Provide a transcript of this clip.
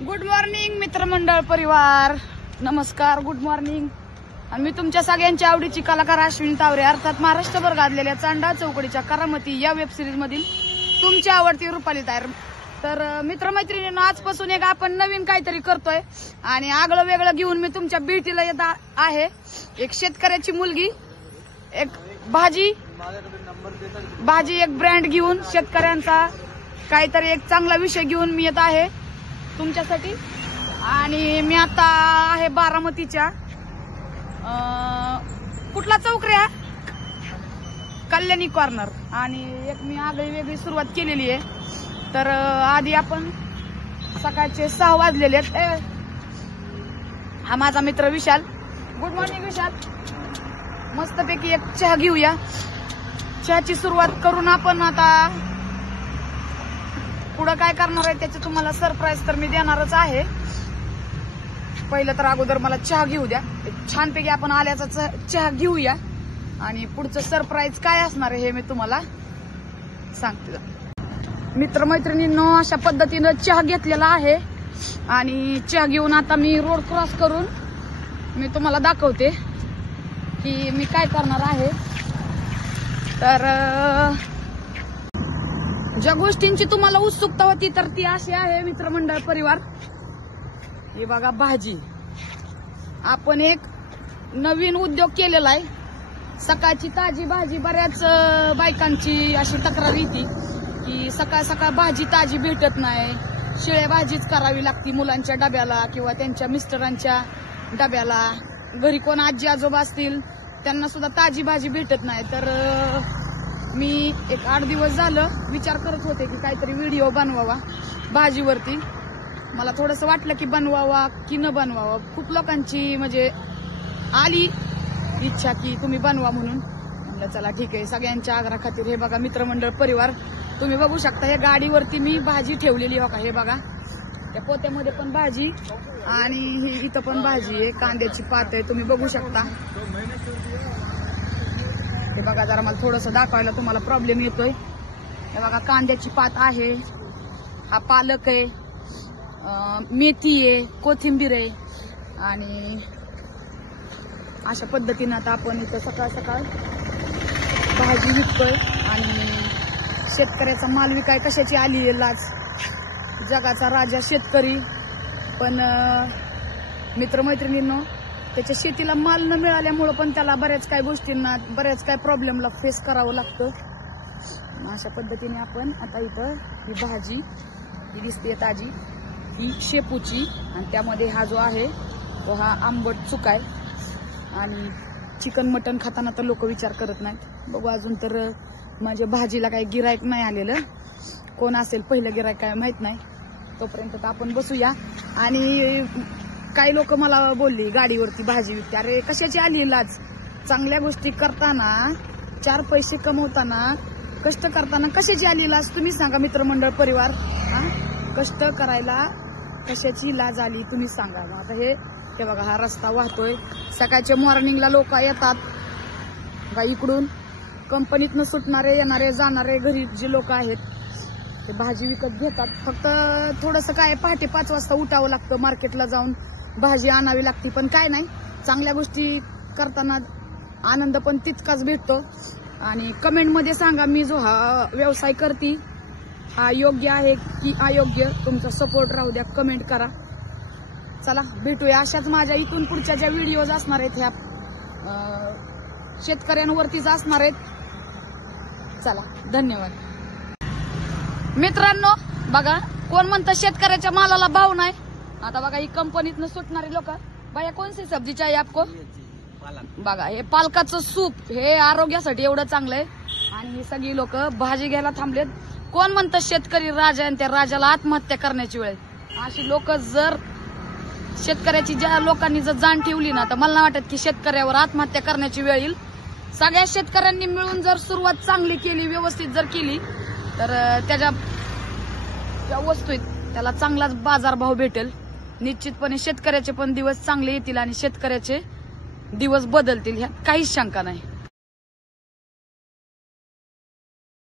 Good morning मित्रमंडळ परिवार, नमस्कार, गुड मॉर्निंग. आणि मी तुमच्या सगळ्यांच्या आवडीची कलाकार अश्विनी तावरे अर्थात महाराष्ट्रभर गाजलेल्या चांडा चौकडीच्या करामती या वेब सिरीज मधील तुमची आवडती रुपाली तायर. तर मित्रमैत्रिणींनो, आजपासून एक आपण नवीन काहीतरी करतोय आणि आगळं वेगळं घेऊन मी तुमच्या भेटीला येत आहे. एक शेतकऱ्याची मुलगी, एक भाजी एक ब्रँड घेऊन शेतकऱ्यांचा काहीतरी एक चांगला विषय घेऊन मी येत आहे तुमच्यासाठी. आणि मी आता आहे बारामतीच्या कुठला चौक रे, कल्याणी कॉर्नर. आणि एक मी आगळी वेगळी सुरुवात केलेली आहे. तर आधी आपण सकाळचे 6 वाजलेले आहेत. हा माझा मित्र विशाल. गुड मॉर्निंग विशाल. मस्तपैकी एक चहा घेऊया. चहाची सुरुवात करून आपण आता पुढं काय करणार आहे त्याचे तुम्हाला सरप्राईज तर मी देणारच आहे. पहिलं तर अगोदर मला चहा घेऊ द्या. छानपैकी आपण आल्याचा चहा घेऊया आणि पुढचं सरप्राईज काय असणार आहे हे मी तुम्हाला सांगते. मित्रमैत्रिणींनो, अशा पद्धतीनं चहा घेतलेला आहे आणि चहा घेऊन आता मी रोड क्रॉस करून मी तुम्हाला दाखवते की मी काय करणार आहे. तर ज्या गोष्टींची तुम्हाला उत्सुकता होती तर ती अशी आहे मित्रमंडळ परिवार. हे बघा, भाजी. आपण एक नवीन उद्योग केलेला आहे. सकाळची ताजी भाजी. बऱ्याच बायकांची अशी तक्रार येते की सकाळ सकाळ भाजी ताजी भेटत नाही, शिळ्या भाजीच करावी लागती मुलांच्या डब्याला किंवा त्यांच्या मिस्टरांच्या डब्याला. घरी कोण आजी आजोबा असतील त्यांना सुद्धा ताजी भाजी भेटत नाही. तर मी एक 8 दिवस झालं विचार करत होते की काहीतरी व्हिडिओ बनवावा भाजीवरती. मला थोडंसं वाटलं की बनवावा की न बनवावा. खूप लोकांची म्हणजे आली इच्छा की तुम्ही बनवा म्हणून. म्हणलं चला ठीक आहे, सगळ्यांच्या आग्रहा खातीर. हे बघा मित्रमंडळ परिवार, तुम्ही बघू शकता या गाडीवरती मी भाजी ठेवलेली हो का. हे बघा, त्या पोत्यामध्ये पण भाजी आणि ही इथं पण भाजी आहे. कांद्याची पात आहे, तुम्ही बघू शकता. हे बघा, जरा मला थोडंसं दाखवायला तुम्हाला प्रॉब्लेम येतोय. हे बघा, कांद्याची पात आहे, हा पालक आहे, मेथी आहे, कोथिंबीर आहे. आणि अशा पद्धतीनं आता आपण इथं सकाळ सकाळ भाजी विकतोय. आणि शेतकऱ्याचा माल विकाय कशाची आली आहे लाज. जगाचा राजा शेतकरी. पण मित्रमैत्रिणींनो, त्याच्या शेतीला माल न मिळाल्यामुळं पण त्याला बऱ्याच काही गोष्टींना बऱ्याच काही प्रॉब्लेमला फेस करावं लागतं. अशा पद्धतीने आपण आता इथं ही भाजी ही दिसते ताजी, ही शेपूची. आणि त्यामध्ये हा जो आहे तो हा आंबट चुका आहे. आणि चिकन मटन खाताना तर लोक विचार करत नाहीत. बघू, अजून तर माझ्या भाजीला काही गिरायक नाही आलेलं. कोण असेल पहिलं गिरायक काय माहित नाही. तोपर्यंत तर आपण बसूया. आणि काही लोक मला बोलली गाडीवरती भाजी विकते. अरे कशाची आली लाज. चांगल्या गोष्टी करताना, 4 पैसे कमवताना, कष्ट करताना कशाची आली लाज तुम्ही सांगा मित्रमंडळ परिवार. कष्ट करायला कशाची लाज आली तुम्ही सांगा. आता हे बघा, हा रस्ता वाहतोय. सकाळच्या मॉर्निंगला लोक येतात का इकडून कंपनीतनं सुटणारे येणारे जाणारे घरी जे लोक आहेत ते भाजी विकत घेतात. फक्त थोडंसं काय, पहाटे 5 वाजता उठावं लागतं, मार्केटला जाऊन भाजी आणावी लागते. पण काय नाही, चांगल्या गोष्टी करताना आनंद पण तितकाच भेटतो. आणि कमेंटमध्ये सांगा मी जो हा व्यवसाय करते हा योग्य आहे की अयोग्य. तुमचा सपोर्ट राहू द्या, कमेंट करा. चला भेटूया अशाच माझ्या इथून पुढच्या ज्या व्हिडिओज असणार आहेत ह्या शेतकऱ्यांवरतीच असणार आहेत. चला, धन्यवाद. मित्रांनो बघा, कोण म्हणतं शेतकऱ्याच्या मालाला भाव नाही. आता बघा, ही कंपनीतनं सुटणारी लोक. भैया कौन सी सब्जी चाहिए आपको? बघा, हे पालकाचं सूप, हे आरोग्यासाठी एवढं चांगलं आहे. आणि ही सगळी लोक भाजी घ्यायला थांबलेत. कोण म्हणतं शेतकरी राजा आणि त्या राजाला आत्महत्या करण्याची वेळ. अशी लोक जर शेतकऱ्याची ज्या लोकांनी जर जाण ठेवली ना, तर मला नाही वाटत की शेतकऱ्यावर आत्महत्या करण्याची वेळ येईल. सगळ्या शेतकऱ्यांनी मिळून जर सुरुवात चांगली केली, व्यवस्थित जर केली तर त्याच्या ज्या वस्तू आहेत त्याला चांगलाच बाजारभाव भेटेल. निश्चितपणे शेतकऱ्याचे पण दिवस चांगले येतील आणि शेतकऱ्याचे दिवस बदलतील, ह्यात काहीच शंका नाही.